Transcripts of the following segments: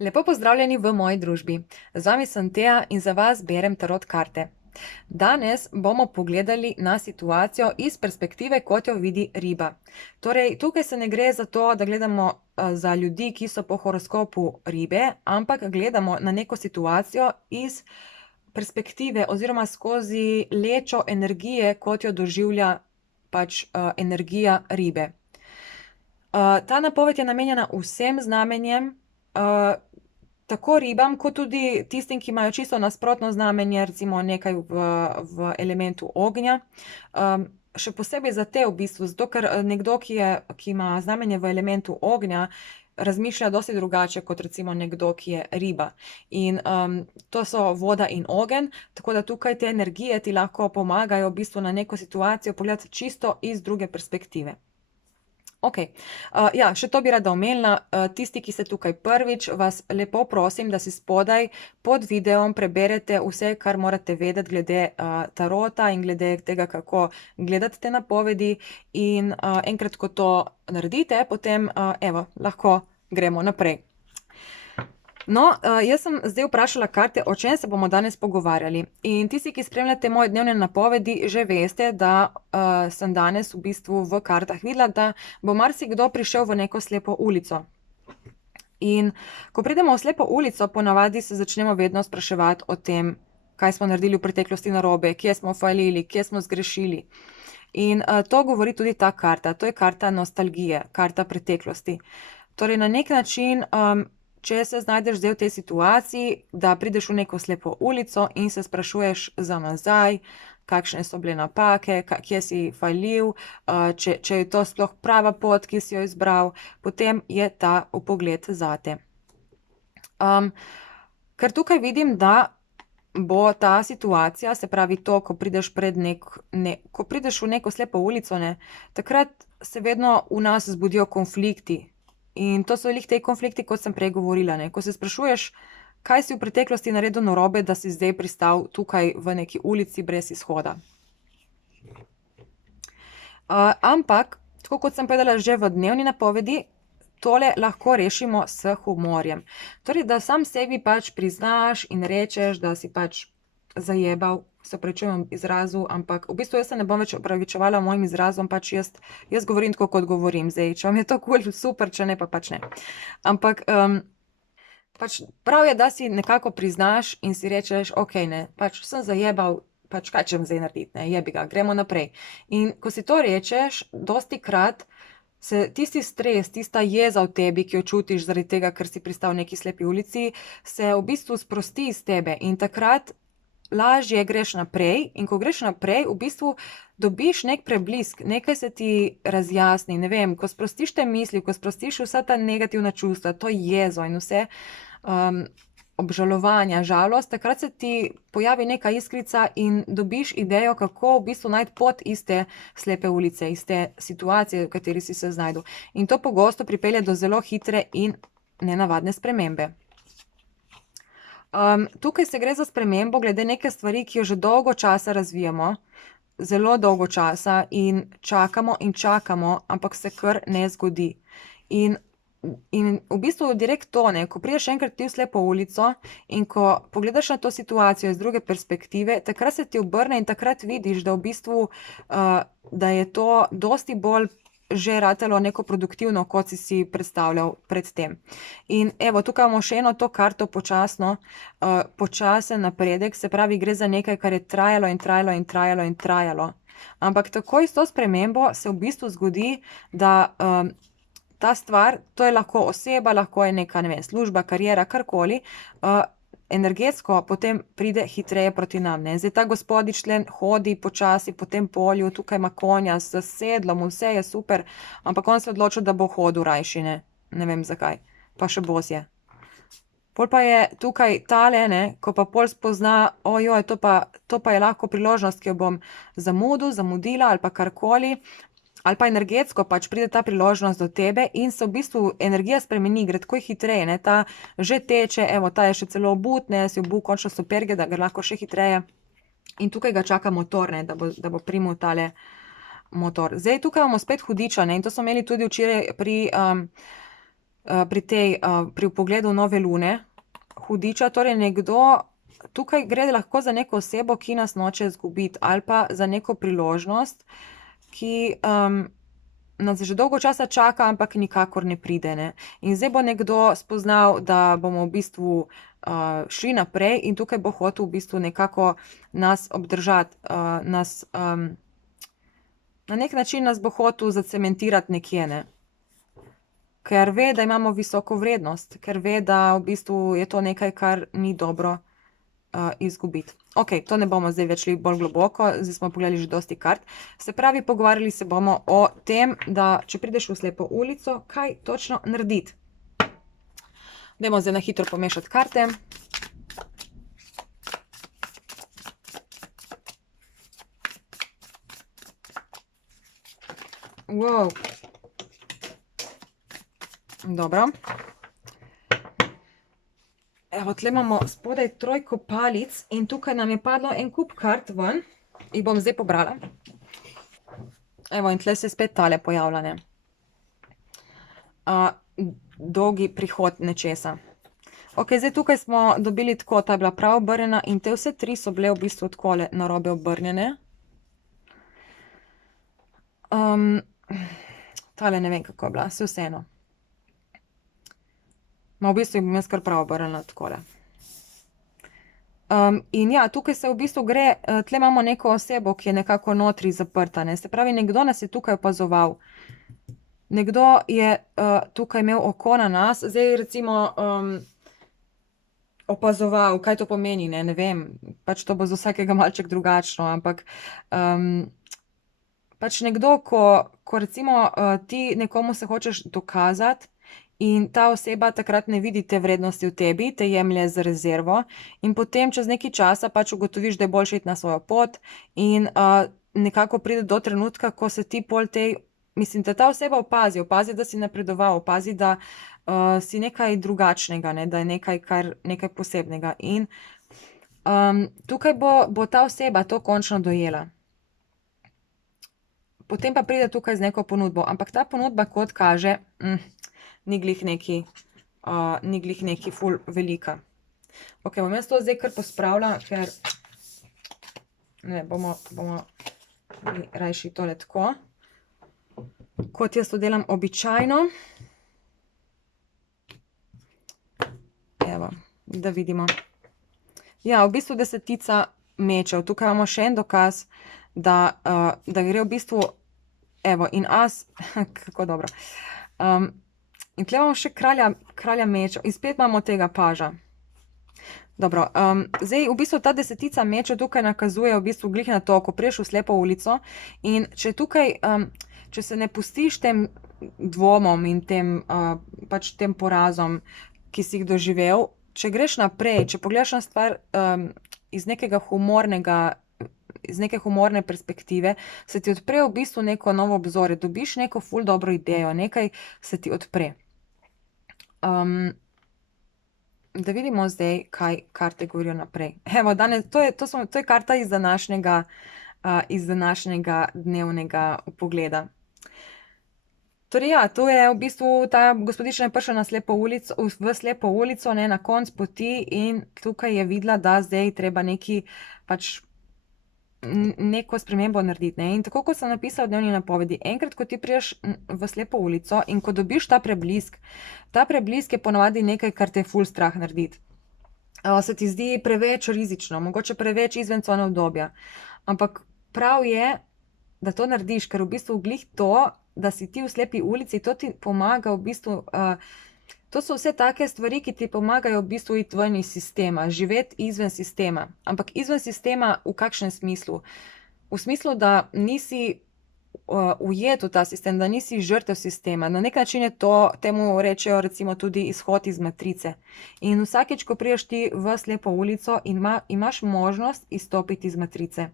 Lepo pozdravljeni v moji družbi. Z vami sem Teja in za vas berem tarot karte. Danes bomo pogledali na situacijo iz perspektive, kot jo vidi riba. Torej, tukaj se ne gre za to, da gledamo za ljudi, ki so po horoskopu ribe, ampak gledamo na neko situacijo iz perspektive oziroma skozi lečo energije, kot jo doživlja pač energija ribe. Ta napoved je namenjena vsem znamenjem, tako ribam, kot tudi tistim, ki imajo čisto nasprotno znamenje, recimo nekaj v elementu ognja. Še posebej za te v bistvu, zato ker nekdo, ki ima znamenje v elementu ognja, razmišlja dosti drugače kot recimo nekdo, ki je riba. In to so voda in ogenj, tako da tukaj te energije ti lahko pomagajo v bistvu na neko situacijo pogledati čisto iz druge perspektive. Okej, ja, še to bi rada omenila, tisti, ki ste tukaj prvič, vas lepo prosim, da si spodaj pod videom preberete vse, kar morate vedeti glede tarota in glede tega, kako gledati te napovedi, in enkrat, ko to naredite, potem evo, lahko gremo naprej. No, jaz sem zdaj vprašala karte, o čem se bomo danes pogovarjali. In tisti, ki spremljate moje dnevne napovedi, že veste, da sem danes v bistvu v kartah videla, da bo marsikdo prišel v neko slepo ulico. In ko pridemo v slepo ulico, ponavadi se začnemo vedno spraševati o tem, kaj smo naredili v preteklosti narobe, kje smo falili, kje smo zgrešili. In to govori tudi ta karta. To je karta nostalgije, karta preteklosti. Torej, na nek način, če se znajdeš zdaj v tej situaciji, da prideš v neko slepo ulico in se sprašuješ za nazaj, kakšne so bile napake, kje si falil, če je to sploh prava pot, ki si jo izbral, potem je ta vpogled zate. Ker tukaj vidim, da bo ta situacija, se pravi to, ko prideš ko prideš v neko slepo ulico, takrat se vedno v nas zbudijo konflikti. In to so glih te konflikti, kot sem prej govorila, ko se sprašuješ, kaj si v preteklosti naredil narobe, da si zdaj pristal tukaj v neki ulici brez izhoda. Ampak, tako kot sem povedala že v dnevni napovedi, tole lahko rešimo s humorjem. Torej, da sam sebi pač priznaš in rečeš, da si pač zajebal, se opravičujem izrazu, ampak v bistvu jaz se ne bom več opravičevala mojim izrazom, pač jaz govorim tako, kot govorim zdaj. Če vam je to kul, super, če ne, pa pač ne. Ampak pač prav je, da si nekako priznaš in si rečeš, okej, pač sem zajebal, pač kaj čem zdaj narediti, jebi ga, gremo naprej. In ko si to rečeš, dostikrat se tisti stres, tista jeza v tebi, ki jo čutiš zaradi tega, ker si pristal v neki slepi ulici, se v bistvu sprosti iz tebe in takrat lažje greš naprej. In ko greš naprej, v bistvu dobiš nek preblisk, nekaj se ti razjasni, ne vem, ko sprostiš te misli, ko sprostiš vsa ta negativna čustva, to jezo in vse obžalovanja, žalost, takrat se ti pojavi neka iskrica in dobiš idejo, kako v bistvu najti pot iz te slepe ulice, iz te situacije, v kateri si se znašel. In to pogosto pripelje do zelo hitre in nenavadne spremembe. Tukaj se gre za spremembo glede neke stvari, ki jo že dolgo časa razvijamo, zelo dolgo časa, in čakamo, ampak se kar ne zgodi. In v bistvu direkt to, ko prideš enkrat ti v slepo ulico in ko pogledaš na to situacijo iz druge perspektive, takrat se ti obrne in takrat vidiš, da v bistvu, da je to dosti bolj že ratalo neko produktivno, kot si predstavljal pred tem. In evo, tukaj imamo še eno to karto počasen napredek, se pravi, gre za nekaj, kar je trajalo in trajalo in trajalo in trajalo. Ampak takoj s to spremembo se v bistvu zgodi, da ta stvar, to je lahko oseba, lahko je neka, ne vem, služba, kariera, karkoli, energetsko potem pride hitreje proti nam, Zdaj ta gospodič tle hodi počasi po tem polju, tukaj ima konja s sedlom, vse je super, ampak on se je odločil, da bo hodil rajši, ne vem zakaj, pa še bos je. Pol pa je tukaj tale, ko pa pol spozna, ojoj, to pa je lahko priložnost, ki jo bom zamudila ali pa karkoli, ali pa energetsko pač pride ta priložnost do tebe in se v bistvu energija spremeni, gre takoj hitreje, ta že teče, evo, ta je še celo obut, si obul končno superge, da gre lahko še hitreje. In tukaj ga čaka motor, da bo primil tale motor. Zdaj tukaj imamo spet hudiča, in to smo imeli tudi včeraj pri pri vpogledu nove lune, hudiča, torej nekdo, tukaj gre lahko za neko osebo, ki nas noče izgubiti, ali pa za neko priložnost, ki nas že dolgo časa čaka, ampak nikakor ne pride, ne. In zdaj bo nekdo spoznal, da bomo v bistvu šli naprej in tukaj bo hotel v bistvu nekako nas obdržati, na neki način nas bo hotel zacementirati nekje, ne. Ker ve, da imamo visoko vrednost, ker ve, da v bistvu je to nekaj, kar ni dobro izgubiti. Okej, to ne bomo zdaj več šli bolj globoko, zdaj smo pogledali že dosti kart. Se pravi, pogovarjali se bomo o tem, da če prideš v slepo ulico, kaj točno narediti. Dajmo zdaj na hitro pomešati karte. Wow. Dobro. Evo, tle imamo spodaj trojko palic in tukaj nam je padlo en kup kart ven. Jih bom zdaj pobrala. Evo, in tle se spet tale pojavlja, ne. Dolgi prihod nečesa. Okej, zdaj tukaj smo dobili tako, ta je bila prav obrnjena in te vse tri so bile v bistvu takole narobe obrnjene. Tale ne vem, kako je bila, saj vseeno. Ma v bistvu bom jaz kar prav obrnila takole. In ja, tukaj se v bistvu gre, tle imamo neko osebo, ki je nekako notri zaprta, ne. Se pravi, nekdo nas je tukaj opazoval. Nekdo je tukaj imel oko na nas, zdaj recimo opazoval, kaj to pomeni, ne vem, pač to bo za vsakega malček drugačno, ampak pač nekdo, ko recimo ti nekomu se hočeš dokazati in ta oseba takrat ne vidi te vrednosti v tebi, te jemlje z rezervo in potem čez nekaj časa pač ugotoviš, da je boljše iti na svojo pot in nekako pride do trenutka, ko se ti pol mislim, da ta oseba opazi, da si napredoval, opazi, da si nekaj drugačnega, ne, da je nekaj posebnega in tukaj bo ta oseba to končno dojela. Potem pa pride tukaj z neko ponudbo, ampak ta ponudba, kot kaže, ni glih neki ful velika. Okej, bom jaz to zdaj kar pospravila, ker ne, bomo rajši tole tako, kot jaz to delam običajno. Evo, da vidimo. Ja, v bistvu desetica mečev. Tukaj imamo še en dokaz, da gre v bistvu, evo, in as, kako dobro. In tle imamo še kralja mečev in spet imamo tega paža. Dobro, zdaj v bistvu ta desetica mečev tukaj nakazuje v bistvu glih na to, ko prideš v slepo ulico in če tukaj, če se ne pustiš tem dvomom in pač tem porazom, ki si jih doživel, če greš naprej, če pogledaš na stvar iz neke humorne perspektive, se ti odpre v bistvu neko novo obzorje, dobiš neko ful dobro idejo, nekaj se ti odpre. Da vidimo zdaj, kaj karte govorijo naprej. Evo, danes, to je karta iz današnjega dnevnega vpogleda. Torej ja, to je v bistvu, ta gospodična je prišla v slepo ulico, ne, na konec poti in tukaj je videla, da zdaj treba neko spremembo narediti, ne. In tako kot sem napisala v dnevni napovedi, enkrat, ko ti prideš v slepo ulico in ko dobiš ta preblisk je ponavadi nekaj, kar te ful strah narediti. Se ti zdi preveč rizično, mogoče preveč izven cone udobja. Ampak prav je, da to narediš, ker v bistvu glih to, da si ti v slepi ulici, to ti pomaga v bistvu, to so vse take stvari, ki ti pomagajo v bistvu iti ven iz sistema, živeti izven sistema. Ampak izven sistema v kakšnem smislu? V smislu, da nisi ujet v ta sistem, da nisi žrtev sistema. Na nek način je to, temu rečejo recimo tudi izhod iz matrice. In vsakič, ko prideš ti v slepo ulico in imaš možnost izstopiti iz matrice.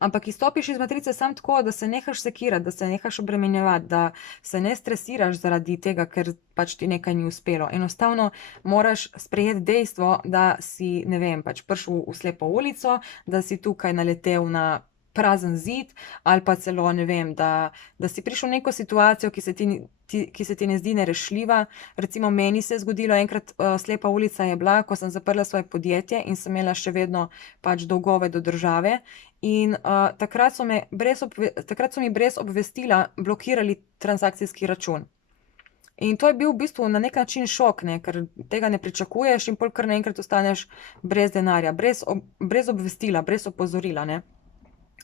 Ampak izstopiš iz matrice samo tako, da se nehaš sekirati, da se nehaš obremenjevati, da se ne stresiraš zaradi tega, ker pač ti nekaj ni uspelo. Enostavno moraš sprejeti dejstvo, da si, ne vem, pač prišel v slepo ulico, da si tukaj naletel na prazen zid, ali pa celo, ne vem, da si prišel v neko situacijo, ki se ti ne zdi nerešljiva. Recimo meni se je zgodilo enkrat, slepa ulica je bila, ko sem zaprla svoje podjetje in sem imela še vedno pač dolgove do države. In takrat so mi brez obvestila blokirali transakcijski račun. In to je bil v bistvu na nek način šok, ne, ker tega ne pričakuješ in pol kar naenkrat ostaneš brez denarja, brez obvestila, brez opozorila, ne.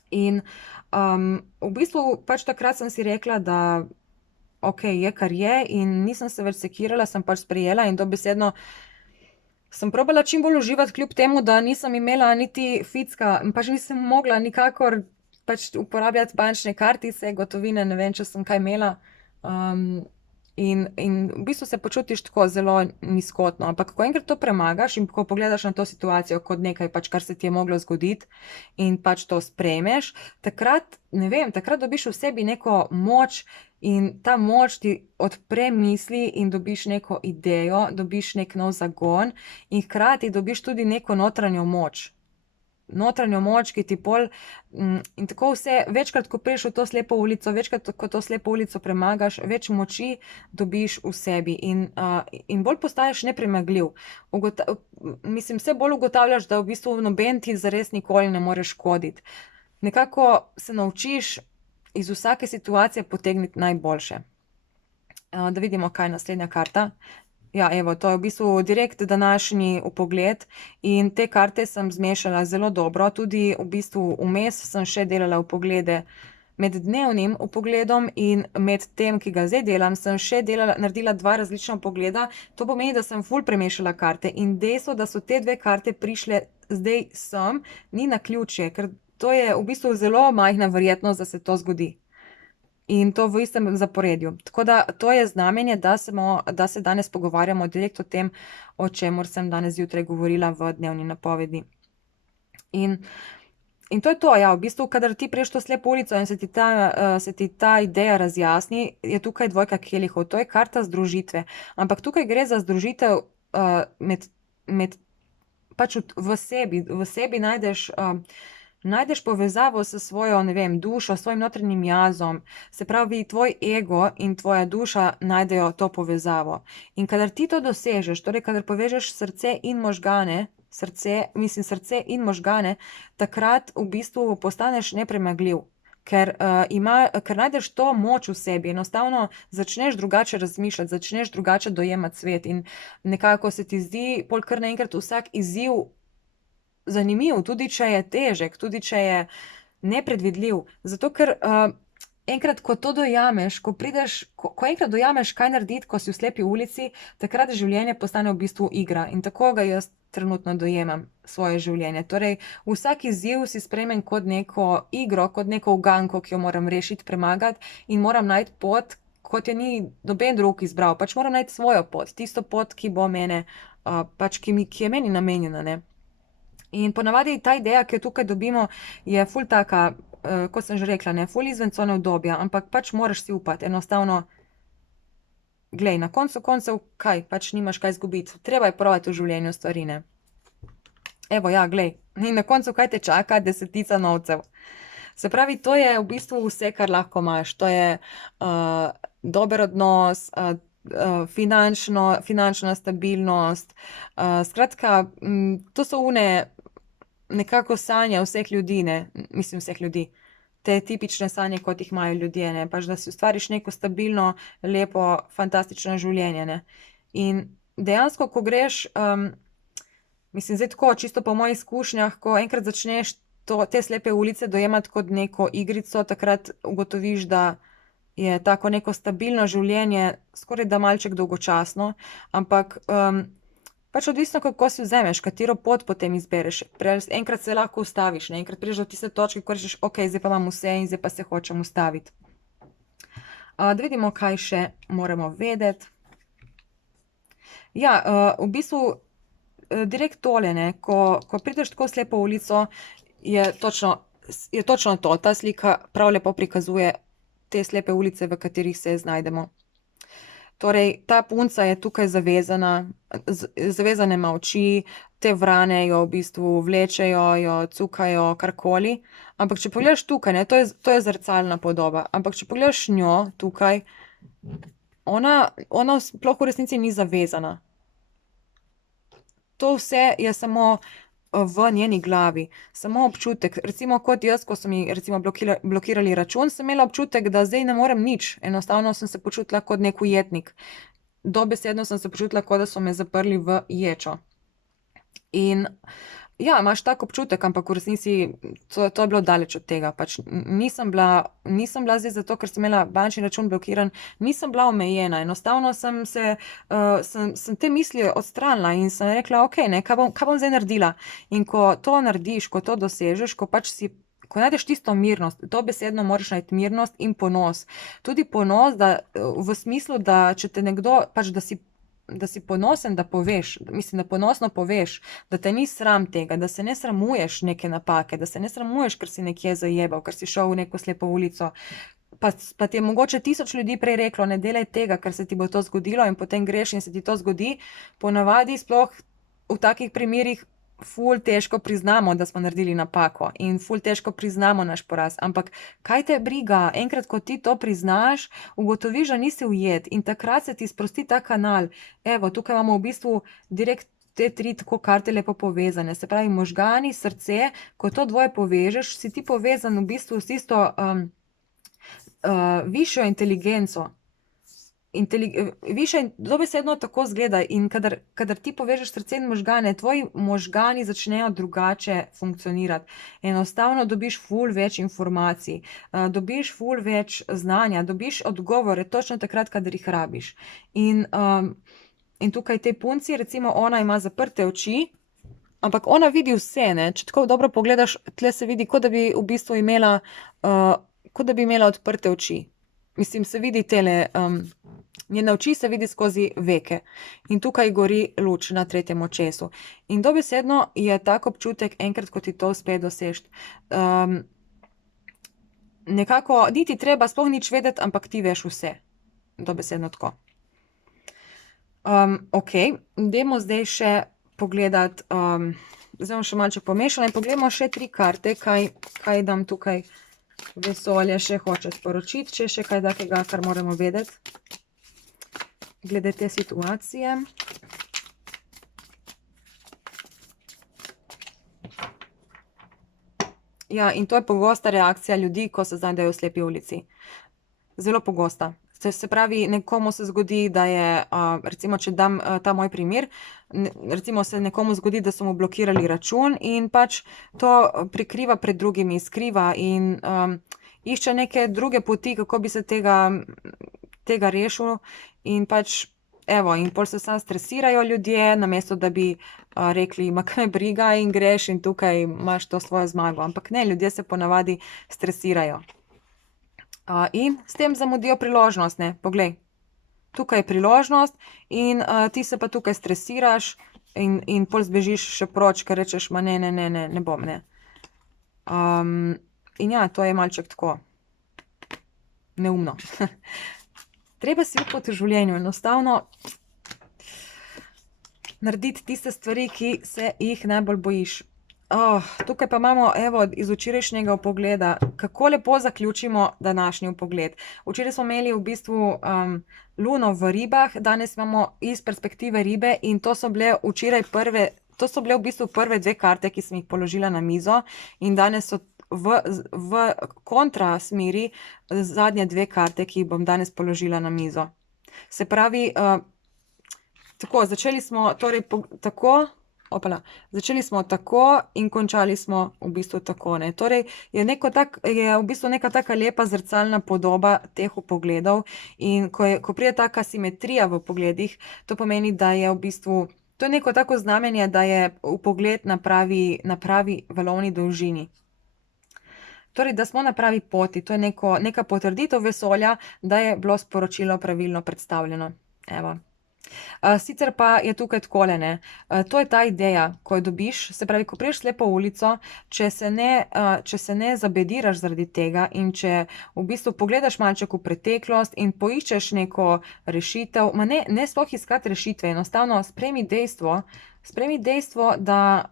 In v bistvu pač takrat sem si rekla, da okej, je, kar je, in nisem se več sekirala, sem pač sprejela in dobesedno sem probala čim bolj uživati, kljub temu, da nisem imela niti ficka, pač nisem mogla nikakor pač uporabljati bančne kartice, gotovine, ne vem, če sem kaj imela. In v bistvu se počutiš tako zelo nizkotno, ampak ko enkrat to premagaš in ko pogledaš na to situacijo kot nekaj pač, kar se ti je moglo zgoditi in pač to sprejmeš, takrat, ne vem, takrat dobiš v sebi neko moč in ta moč ti odpre misli in dobiš neko idejo, dobiš nek nov zagon in hkrati dobiš tudi neko notranjo moč. Notranjo moč, ki ti pol in tako vse, večkrat, ko prideš v to slepo ulico, večkrat, ko to slepo ulico premagaš, več moči dobiš v sebi in bolj postaješ nepremagljiv. Mislim, vse bolj ugotavljaš, da v bistvu noben ti zares nikoli ne more škoditi. Nekako se naučiš iz vsake situacije potegniti najboljše. Da vidimo, kaj je naslednja karta. Ja, evo, to je v bistvu direkt današnji vpogled in te karte sem zmešala zelo dobro, tudi v bistvu vmes sem še delala vpoglede med dnevnim vpogledom in med tem, ki ga zdaj delam, sem še naredila 2 različna vpogleda. To pomeni, da sem ful premešala karte in dejstvo, da so te 2 karte prišle zdaj sem, ni naključje, ker to je v bistvu zelo majhna verjetnost, da se to zgodi. In to v istem zaporedju. Tako da to je znamenje, da se danes pogovarjamo direkt o tem, o čemur sem danes zjutraj govorila v dnevni napovedi. In to je to, ja, v bistvu, kadar ti priješ to slepo ulico in se ti ta ideja razjasni, je tukaj 2 kelihov, to je karta združitve. Ampak tukaj gre za združitev pač v sebi najdeš povezavo s svojo, ne vem, dušo, s svojim notranjim jazom. Se pravi, tvoj ego in tvoja duša najdejo to povezavo. In kadar ti to dosežeš, torej kadar povežeš srce in možgane, srce in možgane, takrat v bistvu postaneš nepremagljiv. Ker najdeš to moč v sebi, enostavno začneš drugače razmišljati, začneš drugače dojemati svet in nekako se ti zdi pol kar naenkrat vsak izziv zanimiv, tudi če je težek, tudi če je nepredvidljiv. Zato ker enkrat, ko to dojameš, ko enkrat dojameš, kaj narediti, ko si v slepi ulici, takrat življenje postane v bistvu igra. In tako ga jaz trenutno dojemam svoje življenje. Torej, vsak izziv si sprejmem kot neko igro, kot neko uganko, ki jo moram rešiti, premagati in moram najti pot, kot je ni noben drug izbral. Pač moram najti svojo pot, tisto pot, ki bo mene, pač ki je meni namenjena, ne. In ponavadi ta ideja, ki jo tukaj dobimo, je ful taka, kot sem že rekla, ne, ful izven cone udobja, ampak pač moraš si upati, enostavno, glej, na koncu koncev, kaj, pač nimaš kaj izgubiti, treba je probati v življenju stvari, ne. Evo, ja, glej, in na koncu kaj te čaka? 10 novcev. Se pravi, to je v bistvu vse, kar lahko imaš, to je dober odnos, finančna stabilnost, skratka, to so nekako sanje vseh ljudi, ne, mislim vseh ljudi, te tipične sanje, kot jih imajo ljudje, ne, pač da si ustvariš neko stabilno, lepo, fantastično življenje, ne. In dejansko, ko greš, mislim zdaj tako, čisto po mojih izkušnjah, ko enkrat začneš te slepe ulice dojemati kot neko igrico, takrat ugotoviš, da je tako neko stabilno življenje skorajda malček dolgočasno, ampak pač odvisno, kako si vzameš, katero pot potem izbereš. Enkrat se lahko ustaviš, ne, enkrat prideš do tiste točke, ko rečeš, okej, zdaj pa imam vse in zdaj pa se hočem ustaviti. Da vidimo, kaj še moramo vedeti. Ja, v bistvu direkt tole, ne, ko prideš tako v slepo ulico, je točno to, ta slika prav lepo prikazuje te slepe ulice, v katerih se znajdemo. Torej, ta punca je tukaj zavezana, zavezane ima oči, te vrane jo v bistvu vlečejo, jo cukajo, karkoli. Ampak če pogledaš tukaj, ne, to je zrcalna podoba. Ampak če pogledaš njo tukaj, ona sploh v resnici ni zavezana. To vse je samo v njeni glavi, samo občutek. Recimo kot jaz, ko so mi recimo blokirali račun, sem imela občutek, da zdaj ne morem nič. Enostavno sem se počutila kot neki ujetnik. Dobesedno sem se počutila, kot da so me zaprli v ječo. In ja, imaš tak občutek, ampak v resnici to je bilo daleč od tega. Pač nisem bila zdaj zato, ker sem imela bančni račun blokiran, nisem bila omejena. Enostavno sem te misli odstranila in sem rekla, okej, ne, kaj bom zdaj naredila? In ko to narediš, ko to dosežeš, ko najdeš tisto mirnost, dobesedno moraš najti mirnost in ponos. Tudi ponos, v smislu, da če te nekdo, pač da si ponosen, da poveš, mislim, da ponosno poveš, da te ni sram tega, da se ne sramuješ neke napake, da se ne sramuješ, ker si nekje zajebal, ker si šel v neko slepo ulico. Pa ti je mogoče 1000 ljudi prej reklo, ne delaj tega, ker se ti bo to zgodilo, in potem greš in se ti to zgodi. Ponavadi sploh v takih primerih ful težko priznamo, da smo naredili napako, in ful težko priznamo naš poraz. Ampak kaj te briga? Enkrat, ko ti to priznaš, ugotoviš, da nisi ujet, in takrat se ti sprosti ta kanal. Evo, tukaj imamo v bistvu direkt te 3 tako karte lepo povezane. Se pravi, možgani, srce, ko to dvoje povežeš, si ti povezan v bistvu s tisto višjo inteligenco. Dobesedno tako izgleda, in kadar ti povežeš srce in možgane, tvoji možgani začnejo drugače funkcionirati. Enostavno dobiš ful več informacij, dobiš ful več znanja, dobiš odgovore točno takrat, kadar jih rabiš. In tukaj tej punci, recimo, ona ima zaprte oči, ampak ona vidi vse, ne. Če tako dobro pogledaš, tule se vidi, kot da bi v bistvu imela odprte oči. Mislim, se vidi tele, njene oči se vidi skozi veke. In tukaj gori luč na 3. očesu. In dobesedno je tak občutek, enkrat, ko ti to uspe doseči, nekako ni ti treba sploh nič vedeti, ampak ti veš vse. Dobesedno tako. Okej, dajmo zdaj še pogledati, zdaj bom še malček pomešala in poglejmo še 3 karte, kaj nam tukaj vesolje še hoče sporočiti, če je še kaj takega, kar moramo vedeti glede te situacije. Ja, in to je pogosta reakcija ljudi, ko se znajdejo v slepi ulici. Zelo pogosta. Se pravi, nekomu se zgodi, da je, recimo, če dam ta moj primer, recimo se nekomu zgodi, da so mu blokirali račun, in pač to prikriva pred drugimi, skriva in išče neke druge poti, kako bi se tega rešil, in pač evo, in pol se samo stresirajo ljudje, namesto da bi rekli, ma kaj me briga, in greš in tukaj imaš to svojo zmago. Ampak ne, ljudje se ponavadi stresirajo. In s tem zamudijo priložnost, ne, poglej. Tukaj je priložnost in ti se pa tukaj stresiraš in pol zbežiš še proč, ker rečeš, ma ne bom, ne. In ja, to je malček tako neumno. Treba si upati v življenju, enostavno narediti tiste stvari, ki se jih najbolj bojiš. Tukaj pa imamo, evo, iz včerajšnjega vpogleda, kako lepo zaključimo današnji vpogled. Včeraj smo imeli v bistvu luno v ribah, danes imamo iz perspektive ribe, in to so bile v bistvu prve 2 karte, ki sem jih položila na mizo, in danes so v kontra smeri zadnje 2 karte, ki jih bom danes položila na mizo. Se pravi, tako, začeli smo torej tako, začeli smo tako in končali smo v bistvu tako, ne. Torej je v bistvu neka taka lepa zrcalna podoba teh vpogledov, in ko pride taka simetrija v vpogledih, to pomeni, da je v bistvu, to je neko tako znamenje, da je vpogled na pravi valovni dolžini. Torej, da smo na pravi poti, to je neka potrditev vesolja, da je bilo sporočilo pravilno predstavljeno. Evo. Sicer pa je tukaj takole, ne. To je ta ideja, ko jo dobiš, se pravi, ko prideš v slepo ulico, če se ne zabediraš zaradi tega in če v bistvu pogledaš malček v preteklost in poiščeš neko rešitev, ne sploh iskati rešitve, enostavno sprejmi dejstvo, da,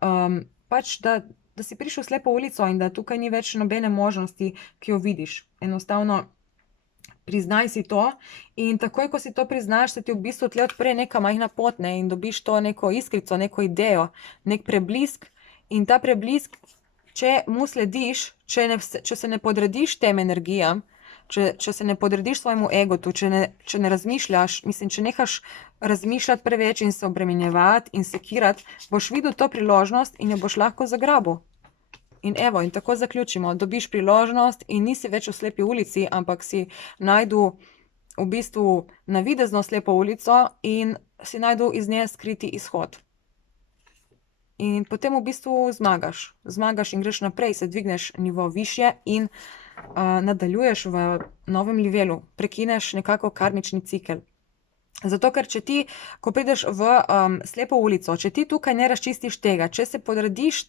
pač da si prišel v slepo ulico in da tukaj ni več nobene možnosti, ki jo vidiš. Enostavno priznaj si to in takoj, ko si to priznaš, se ti v bistvu tule odpre neka majhna pot, ne, in dobiš to neko iskrico, neko idejo, neki preblisk in ta preblisk, če mu slediš, če se ne podrediš tem energijam, če se ne podrediš svojemu egotu, če ne razmišljaš, mislim, če nehaš razmišljati preveč in se obremenjevati in sekirati, boš videl to priložnost in jo boš lahko zagrabil. In evo, in tako zaključimo. Dobiš priložnost in nisi več v slepi ulici, ampak si najdu v bistvu navidezno slepo ulico in si najdu iz nje skriti izhod. In potem v bistvu zmagaš. Zmagaš in greš naprej, se dvigneš nivo višje in nadaljuješ v novem nivelu. Prekineš nekako karmični cikel. Zato, ker če ti, ko prideš v slepo ulico, če ti tukaj ne razčistiš tega, če se podrediš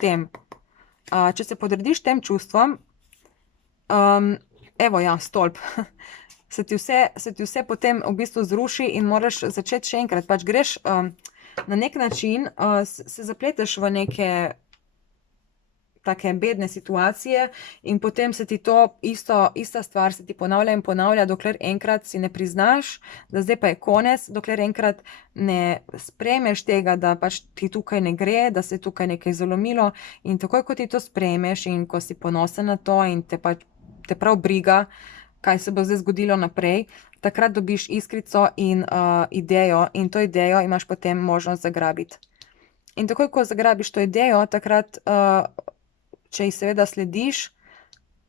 tem čustvom, evo, ja, stolp, se ti vse potem v bistvu zruši in moraš začeti še enkrat. Pač greš na neki način, se zapleteš v neke take bedne situacije in potem se ti to ista stvar se ti ponavlja in ponavlja, dokler enkrat si ne priznaš, da zdaj pa je konec, dokler enkrat ne sprejmeš tega, da pač ti tukaj ne gre, da se je tukaj nekaj zalomilo, in takoj, ko ti to sprejmeš in ko si ponosen na to in te prav briga, kaj se bo zdaj zgodilo naprej, takrat dobiš iskrico in idejo, in to idejo imaš potem možnost zagrabiti. In takoj, ko zagrabiš to idejo, takrat če ji seveda slediš,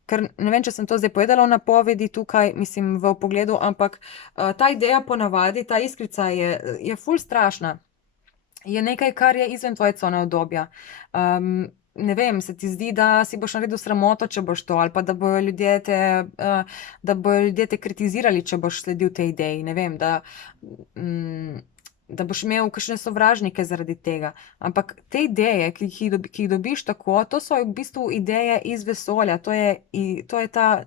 ker ne vem, če sem to zdaj povedala v napovedi tukaj, mislim v vpogledu, ampak ta ideja ponavadi, ta iskrica je ful strašna. Je nekaj, kar je izven tvoje cone udobja. Ne vem, se ti zdi, da si boš naredil sramoto, če boš to, ali pa da bojo ljudje te kritizirali, če boš sledil tej ideji, ne vem, da boš imel kakšne sovražnike zaradi tega. Ampak te ideje, ki jih dobiš tako, to so v bistvu ideje iz vesolja, to je ta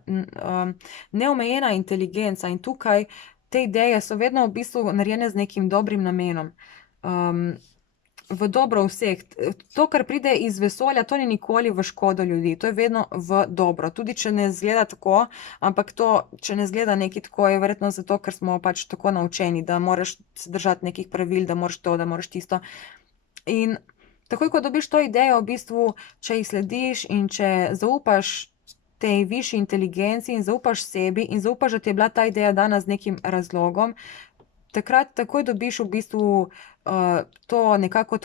neomejena inteligenca in tukaj te ideje so vedno v bistvu narejene z nekim dobrim namenom. V dobro vseh. To, kar pride iz vesolja, to ni nikoli v škodo ljudi, to je vedno v dobro. Tudi če ne izgleda tako, ampak to, če ne izgleda nekaj tako, je verjetno zato, ker smo pač tako naučeni, da moraš se držati nekih pravil, da moraš to, da moraš tisto. In takoj, ko dobiš to idejo, v bistvu, če jih slediš in če zaupaš tej višji inteligenci in zaupaš sebi in zaupaš, da ti je bila ta ideja dana z nekim razlogom, takrat takoj dobiš v bistvu to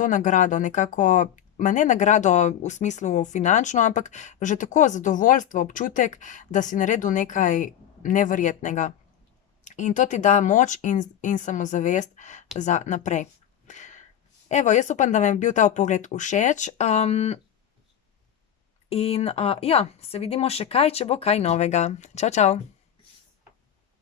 nagrado, nekako, ne nagrado v smislu finančno, ampak že tako zadovoljstvo, občutek, da si naredil nekaj neverjetnega. In to ti da moč in samozavest za naprej. Evo, jaz upam, da vam je bil ta vpogled všeč. In ja, se vidimo še kaj, če bo kaj novega. Čau, čau.